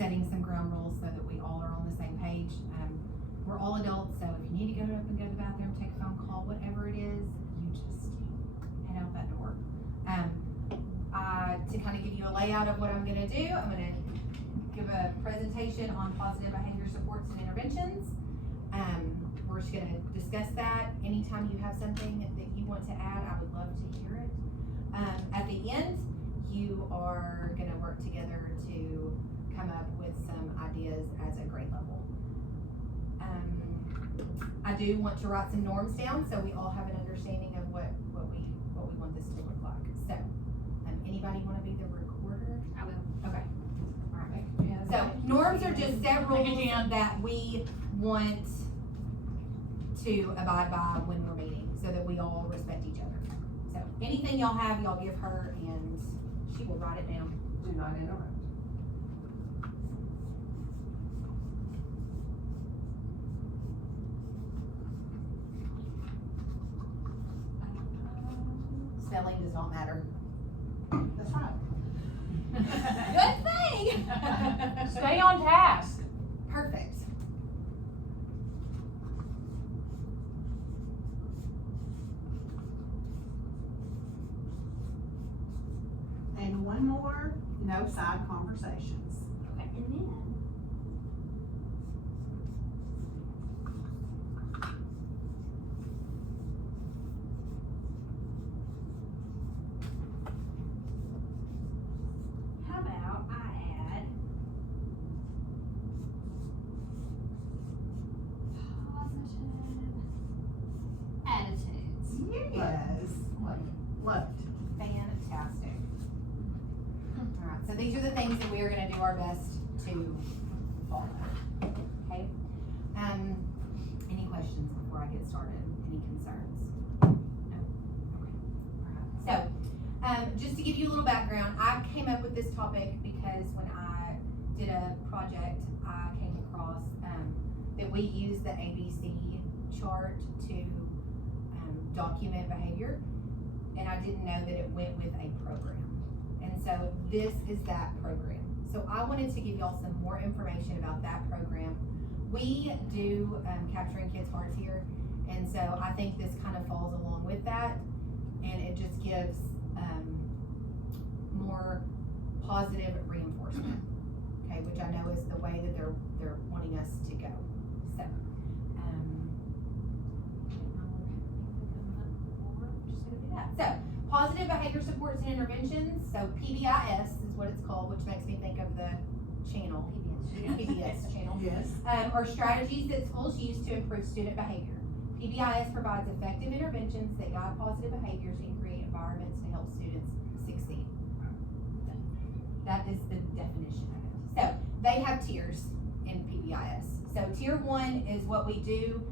setting some ground rules so that we all are on the same page. We're all adults, so if you need to go up and go to the bathroom, take a phone call, whatever it is, you just head out that door. To kind of give you a layout of what I'm gonna do, I'm gonna give a presentation on positive behavior supports and interventions. We're just gonna discuss that. Anytime you have something that you want to add, I would love to hear it. At the end, you are gonna work together to come up with some ideas as a grade level. I do want to write some norms down so we all have an understanding of what we want this to look like. So, anybody want to be the recorder? I will. Okay. All right. So norms are just set rules that we want to abide by when we're meeting, so that we all respect each other. So anything y'all have, y'all give her, and she will write it down. Do not interrupt. Spelling does not matter. That's right. Good thing. Stay on task. Perfect. And one more, no side conversations. Okay, and then. How about I add positive attitudes? Yes. Love it. Fantastic. Alright, so these are the things that we are gonna do our best to follow. Okay? Any questions before I get started? Any concerns? No? Okay. Alright. So, just to give you a little background, I came up with this topic because when I did a project, I came across that we use the ABC chart to document behavior, and I didn't know that it went with a program. And so this is that program. So I wanted to give y'all some more information about that program. We do Capturing Kids' Hearts here, and so I think this kind of falls along with that, and it just gives more positive reinforcement, okay, which I know is the way that they're wanting us to go. So, positive behavior supports and interventions, so PBIS is what it's called, which makes me think of the channel, PBS channel. Yes. Are strategies that schools use to improve student behavior. PBIS provides effective interventions that guide positive behaviors and create environments to help students succeed. That is the definition of it. So, they have tiers in PBIS. So, tier 1 is what we do,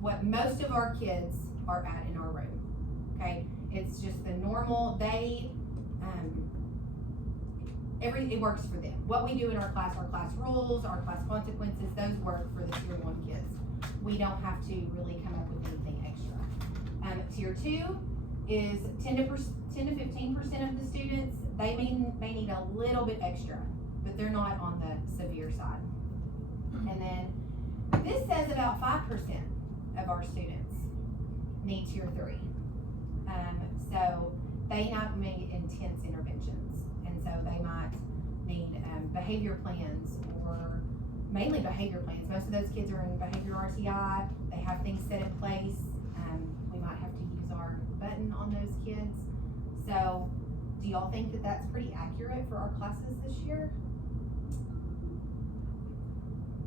what most of our kids are at in our room, okay? It's just the normal, it works for them. What we do in our class rules, our class consequences, those work for the tier 1 kids. We don't have to really come up with anything extra. Tier 2 is 10 to 15% of the students, they may need a little bit extra, but they're not on the severe side. And then this says about 5% of our students need tier 3. So they not need intense interventions, and so they might need behavior plans, or mainly behavior plans. Most of those kids are in behavior RTI. They have things set in place. We might have to use our button on those kids. So do y'all think that that's pretty accurate for our classes this year?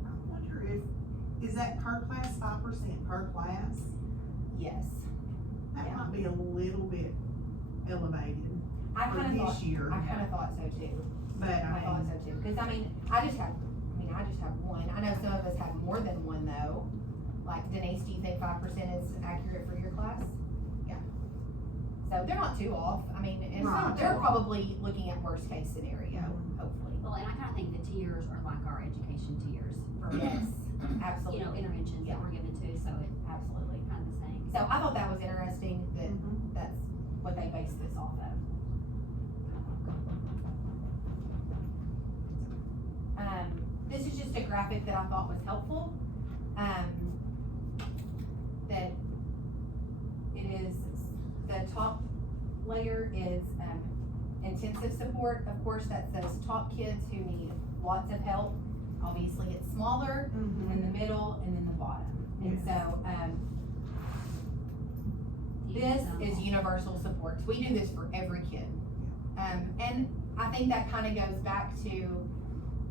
I wonder is that per class, 5% per class? Yes. That Yeah. might be a little bit elevated I for kind of this year. thought so too. But I thought so too. Because I just have one. I know some of us have more than one though. Like Denise, do you think 5% is accurate for your class? Yeah. So they're not too off. I mean, and Right. they're probably looking at worst case scenario, hopefully. Well, and I kind of think the tiers are like our education tiers for, Yes, absolutely. interventions Yeah. that we're given to, so it's Absolutely. kind of the same. So I thought that was interesting that Mhm. that's what they base this off of. just a graphic that I thought was helpful. That it is, the top layer is, intensive support. Of course, that's those top kids who need lots of help. Obviously, it's smaller, and then the middle, and then the bottom. And Yes. so, this is universal supports. We do this for every kid. And I think that kind of goes back to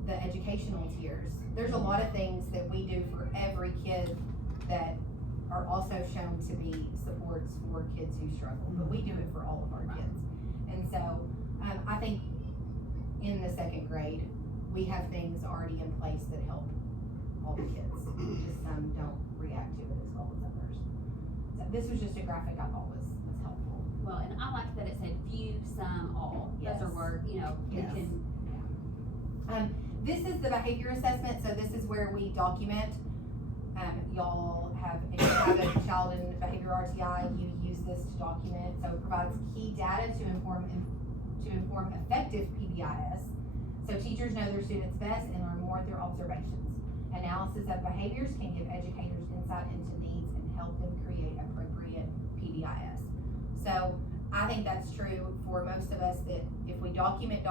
the educational tiers. There's a lot of things that we do for every kid that are also shown to be supports for kids who struggle, but we do it for all of our kids. And so, I think in the second grade, we have things already in place that help all the kids. Just some don't react to it as well as others. So this was just a graphic I thought was helpful. Well, and I like that it said few, some, all. Those are Yes. words, you know, we Yes. can, This is the behavior assessment, so this is where we document. Y'all have, if you have a child in behavior RTI, you use this to document, so it provides key data to inform effective PBIS. So teachers know their students best and learn more through observations. Analysis of behaviors can give educators insight into needs and help them create appropriate PBIS. So I think that's true for most of us, that if we document,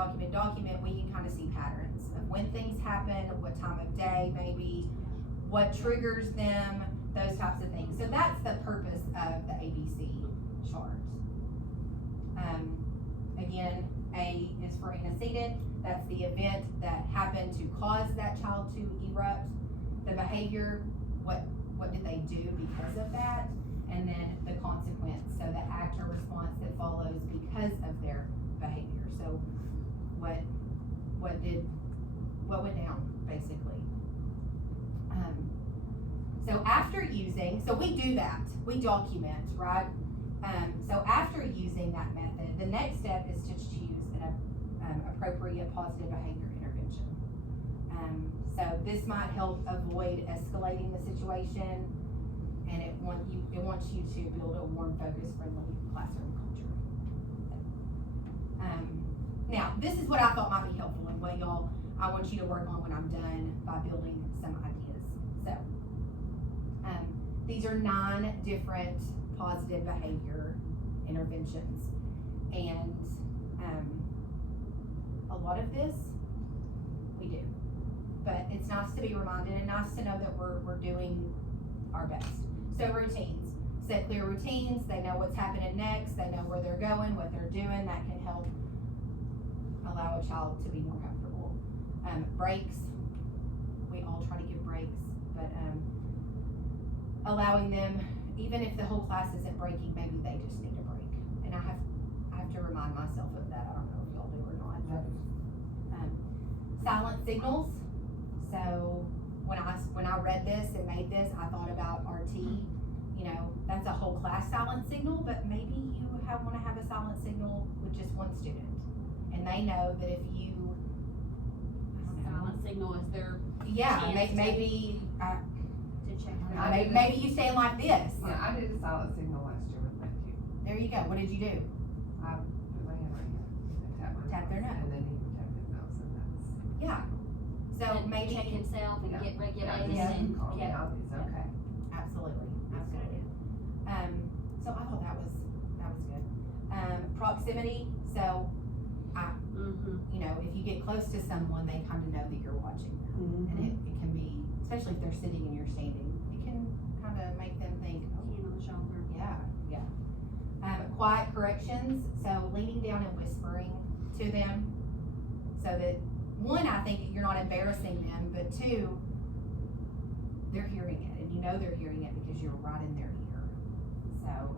we can kind of see patterns of when things happen, what time of day maybe, what triggers them, those types of things. So that's the purpose of the ABC chart. Again, A is for antecedent. That's the event that happened to cause that child to erupt. The behavior, what did they do because of that? And then the consequence, so the act or response that follows because of their behavior. So what went down, basically. So after using, so we do that, we document, right? So after using that method, the next step is to choose an appropriate positive behavior intervention. So this might help avoid escalating the situation, and it wants you to build a warm, focused, friendly classroom culture. Now, this is what I thought might be helpful, and what I want you to work on when I'm done by building some ideas. So, these are 9 different positive behavior interventions, and a lot of this we do, but it's nice to be reminded and nice to know that we're doing our best. So routines, set clear routines. They know what's happening next. They know where they're going, what they're doing. That can help allow a child to be more comfortable. Breaks, we all try to give breaks, but allowing them, even if the whole class isn't breaking, maybe they just need a break. And I have to remind myself of that. I don't know if y'all do or not, but silent signals. So when I read this and made this, I thought about RT. You know, that's a whole class silent signal, but maybe you want to have a silent signal with just one student, and they know that if you, silent signal is their yeah, chance to- maybe to check on it. maybe you stand like this. Yeah, I did a silent signal last year with Matthew. There you go. What did you do? I put my hand right here and tap my Tap their nose. And then he would tap his nose, and that's. Yeah. So And maybe check himself and Yeah. get regulated Yeah, and, calm yeah. down, it's okay. absolutely. So I thought that was good. Proximity. So you know, if you get close to someone, they kind of know that you're watching them, and it can be, especially if they're sitting and you're standing, it can kind of make them think, oh, Hand on the shoulder. yeah. Quiet corrections. So leaning down and whispering to them, so that 1, I think you're not embarrassing them, but 2, they're hearing it, and you know they're hearing it because you're right in their ear. So,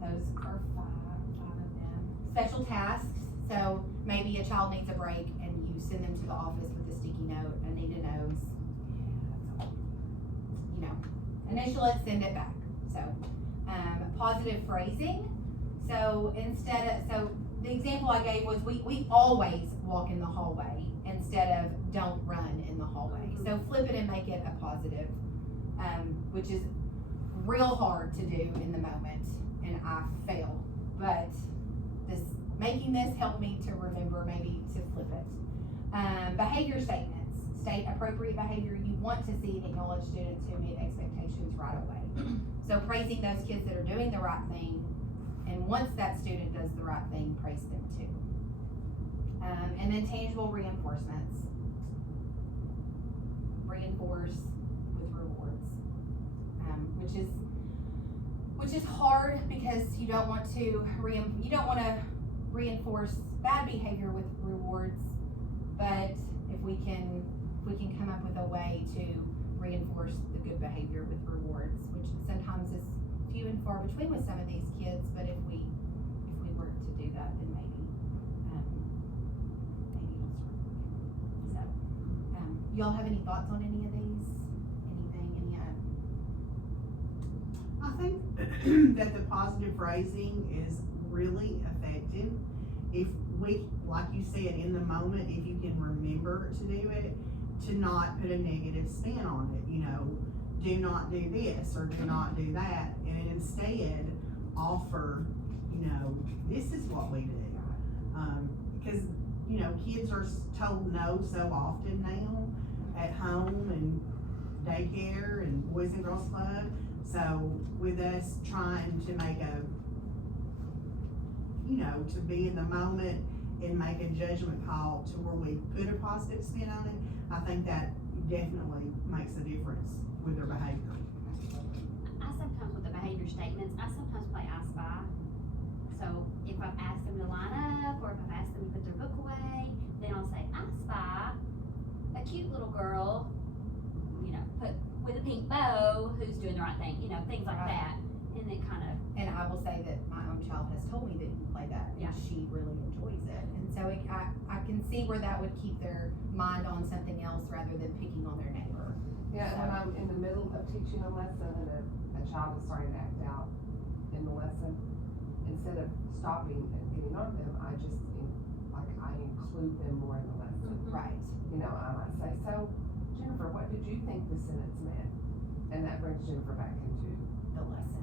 those are 5 of them. Special tasks. So maybe a child needs a break and you send them to the office with a sticky note, Anita knows. You know, initial it, send it back. So, positive phrasing. So so the example I gave was we always walk in the hallway instead of don't run in the hallway. So flip it and make it a positive, which is real hard to do in the moment, and I fail. But making this helped me to remember maybe to flip it. Behavior statements. state appropriate behavior, you want to see and acknowledge students who meet expectations right away. So praising those kids that are doing the right thing, and once that student does the right thing, praise them too. And then tangible reinforcements. Reinforce with rewards, which is hard because you don't want to reinforce bad behavior with rewards, but if we can come up with a way to reinforce the good behavior with rewards, which sometimes is few and far between with some of these kids, but if we were to do that, then maybe it'll start working. So, y'all have any thoughts on any of these? Anything, I think that the positive phrasing is really effective. If we, like you said, in the moment, if you can remember to do it, to not put a negative spin on it, you know, do not do this or do not do that, and instead offer, you know, this is what we do. Because, you know, kids are told no so often now at home and daycare and Boys and Girls Club. So with us trying to make to be in the moment and make a judgment call to where we put a positive spin on it, I think that definitely makes a difference with their behavior. I sometimes with the behavior statements, I sometimes play I Spy. So if I've asked them to line up, or if I've asked them to put their book away, then I'll say, I spy a cute little girl, you know, put with a pink bow, who's doing the right thing, you know, things like Right. that. And then kind of, and I will say that my own child has told me that you play that, and Yeah. she really enjoys it. And so I can see where that would keep their mind on something else rather than picking on their neighbor. Yeah, and when I'm in the middle of teaching a lesson and a child is starting to act out in the lesson, instead of stopping and getting on them, I just, I include them more in the lesson. Right. You know, I might say, so Jennifer, what did you think the sentence meant? And that brings Jennifer back into, The lesson.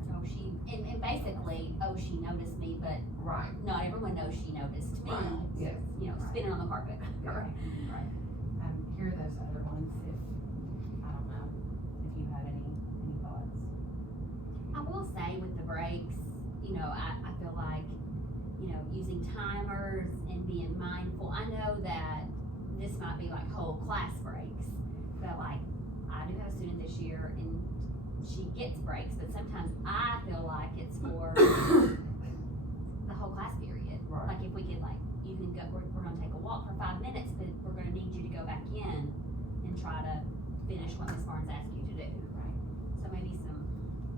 and basically, she noticed me, but right, not everyone knows she noticed me. right, yes. You know, spinning on the carpet. Yeah. Here are those other ones, if, I don't know, if you have any thoughts. I will say with the breaks, you know, I feel like, you know, using timers and being mindful. I know that this might be like whole class breaks, but like, I do have a student this year and she gets breaks, but sometimes I feel like it's for the whole class period. Right. Like if we could you can go, we're gonna take a walk for 5 minutes, but we're gonna need you to go back in and try to finish what Ms. Barnes asked you to do. Right. So maybe some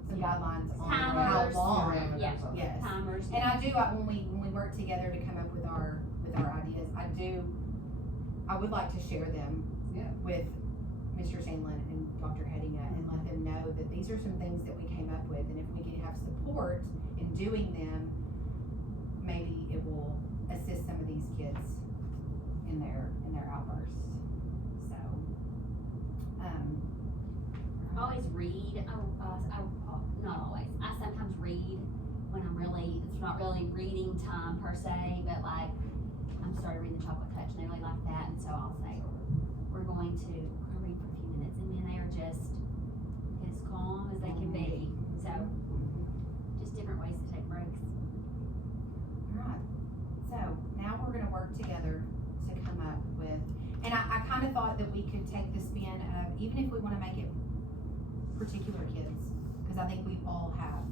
Some guidelines on Timers. how long. Parameters Yeah. on it. Yes. timers. And I do, when we work together to come up with our ideas, I would like to share them Yeah. with Mr. Sandlin and Dr. Hedinga and let them know that these are some things that we came up with, and if we can have support in doing them, maybe it will assist some of these kids in their outbursts. So, Always read, not always, I sometimes read when it's not really reading time per se, but I'm starting reading The Chocolate Touch and they really like that, and so I'll say, we're going to read for a few minutes, and then they are just as calm as they can be, so, just different ways to take breaks. Alright, so now we're gonna work together to come up with, and I kinda thought that we could take the spin of, even if we wanna make it particular kids, cause I think we all have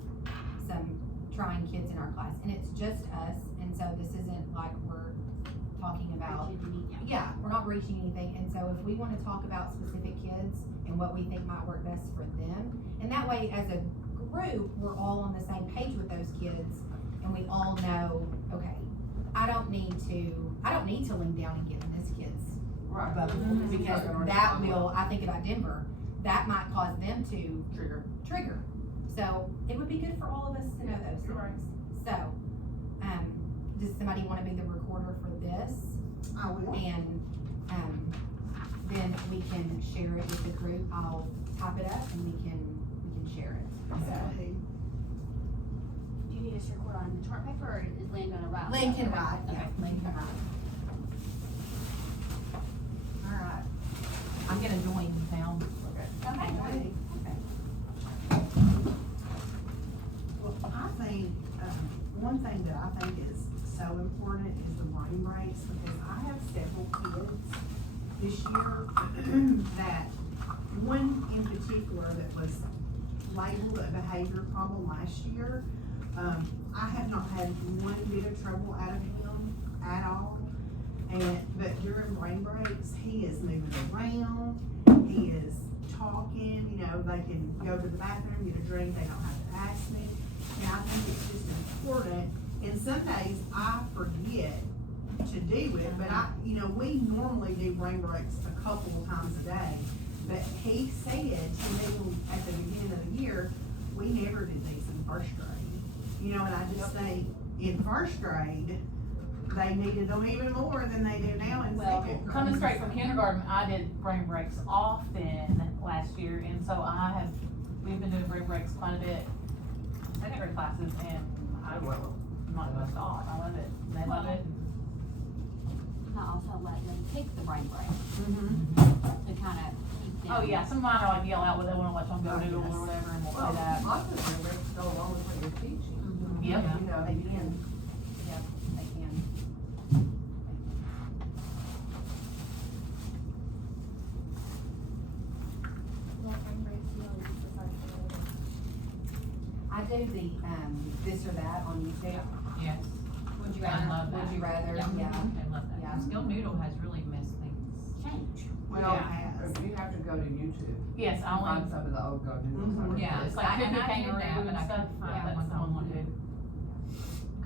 some trying kids in our class, and it's just us, and so this isn't like we're talking about, yeah, we're not reaching anything, and so if we wanna talk about specific kids and what we think might work best for them, and that way, as a group, we're all on the same page with those kids, and we all know, okay, I don't need to lean down and get in this kid's Right. bubble, because that will, I think about Denver, that might cause them to trigger. So, it would be good for all of us to know those things. So, does somebody wanna be the recorder for this? I will. And, then we can share it with the group, I'll type it up and we can share it, so. Do you need us to record on the chart paper, or is Lynn gonna write? Lynn can write, Okay. yeah, Lynn can write. Alright, I one thing that I think is so important is the brain breaks, because I have several kids this year that, one in particular that was labeled a behavior problem last year. I have not had one bit of trouble out of him at all. But during brain breaks, he is moving around, he is talking, you know, they can go to the bathroom, get a drink, they don't have to ask me. And I think it's just important, and some days I forget to do it, but we normally do brain breaks a couple of times a day. But he said to me at the beginning of the year, we never did these in first grade. You know, and I just think in first grade, they needed them even more than they do now in Well, second grade. coming straight from kindergarten, I did brain breaks often last year, and so we've been doing brain breaks quite a bit in second grade classes, and I'm not gonna stop, I love it, they love it. And I also let them pick the brain break Mhm. to kind of keep them. Oh, yeah, some of mine are like yell out what they wanna let them go Oh, do or yes. whatever, and we'll Well, play that. lots of them breaks go along with what you're teaching. Mhm. Yep. You know, They you can. can, Yep, they can. I do the, this or that on YouTube. Yes, Would you I rather? love that. Would you rather? Yeah. I love that. Yeah. Skill Noodle has really missed things. Change. Well, Yeah. it has. you have to go to YouTube, Yes, I find only, some of the old go noodles. Mhm. Yeah, it's like I- and Cuckoo I did Kangaroo that, but and I stuff, couldn't find that's one the one on to do.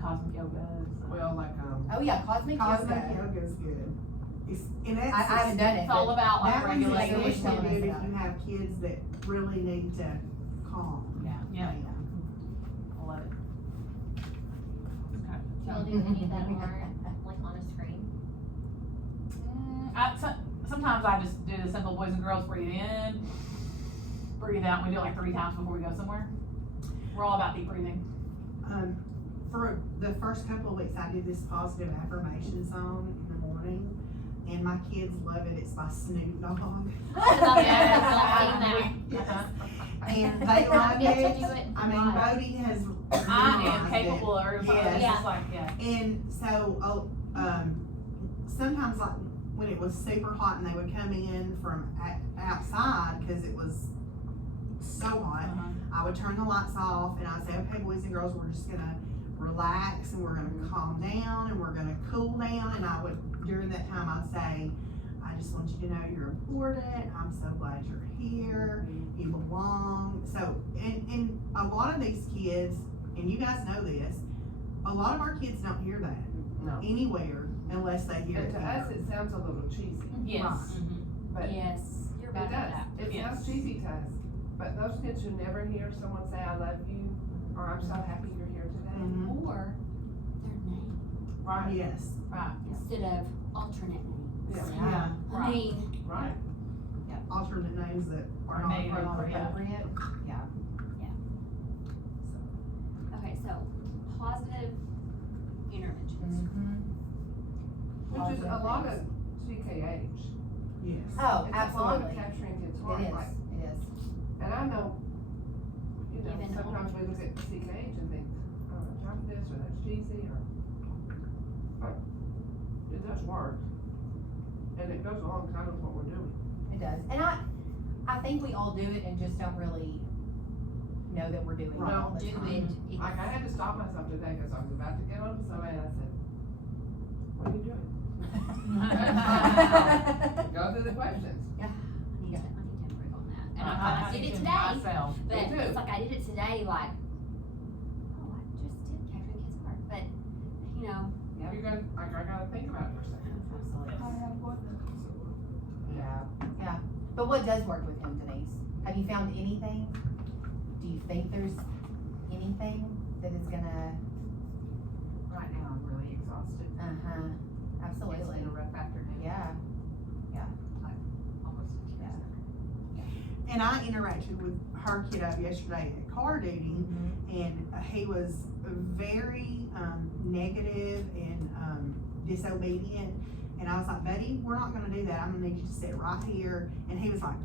Cosmic Yoga. Well, like, Oh, yeah, Cosmic Cosmic Yoga. yoga is good. And I that's. haven't done it. It's all but- about like That one's regulating. was especially telling us good if about you have kids that really need to calm. Yeah, yeah, down. I love it. Jill, do you need that more, like on a screen? Sometimes I just do the simple boys and girls breathe in, breathe out, and we do it like 3 times before we go somewhere. We're all about deep breathing. For the first couple of weeks, I did this positive affirmation song in the morning, and my kids love it. It's by Snoop Dogg. Yeah. And they love Get to it. do it I mean, live. Bodie has. I am memorized it. capable of, Yes. it's like, yeah. And so, sometimes like when it was super hot and they would come in from outside, cause it was so hot, I would turn the lights off and I'd say, okay, boys and girls, we're just gonna relax and we're gonna calm down and we're gonna cool down. And I would, during that time, I'd say, I just want you to know you're important. I'm so glad you're here. You belong. So, and a lot of these kids, and you guys know this, a lot of our kids don't hear that No. anywhere unless they hear And it to here. us, it sounds a little cheesy, Yes. but it Yes, you're about does. that. It Yes. sounds cheesy to us, but those kids who never hear someone say, I love you, or I'm so happy you're here today. Mhm. Or their name, Right, Yes. instead of alternate names. Yeah. Yeah. I mean, right. Alternate names that are not Native, appropriate. yeah. Appropriate. okay, so positive interventions. Which is a lot of CKH. Yes. Oh, It's a lot of absolutely. capturing kids' It heart, is, like, it is. and I know, Even sometimes we look at CKH and think, oh, that's not this, or that's cheesy, or, but it does work. And it goes along kind of with what we're doing. It does. And I think we all do it and just don't really know that we're doing it all the do time. it. If- Like, I had to stop myself today, cause I was about to get on somebody, and I said, what are you doing? Go through the questions. I need to improve on that. And I I did do it too, today, myself. but Me too. it's like I did it today, like, oh, I just did capturing kids' heart, but, you know, You're gonna, like, I gotta think about it for a second. Yeah. But what does work with him, Denise? Have you found anything? Do you think there's anything that is gonna, Right now, I'm really exhausted. It's absolutely, been a rough afternoon. yeah. Almost. And I interacted with her kiddo yesterday at car duty, and he was very negative and disobedient. And I was like, buddy, we're not gonna do that. I'm gonna need you to sit right here. And he was like,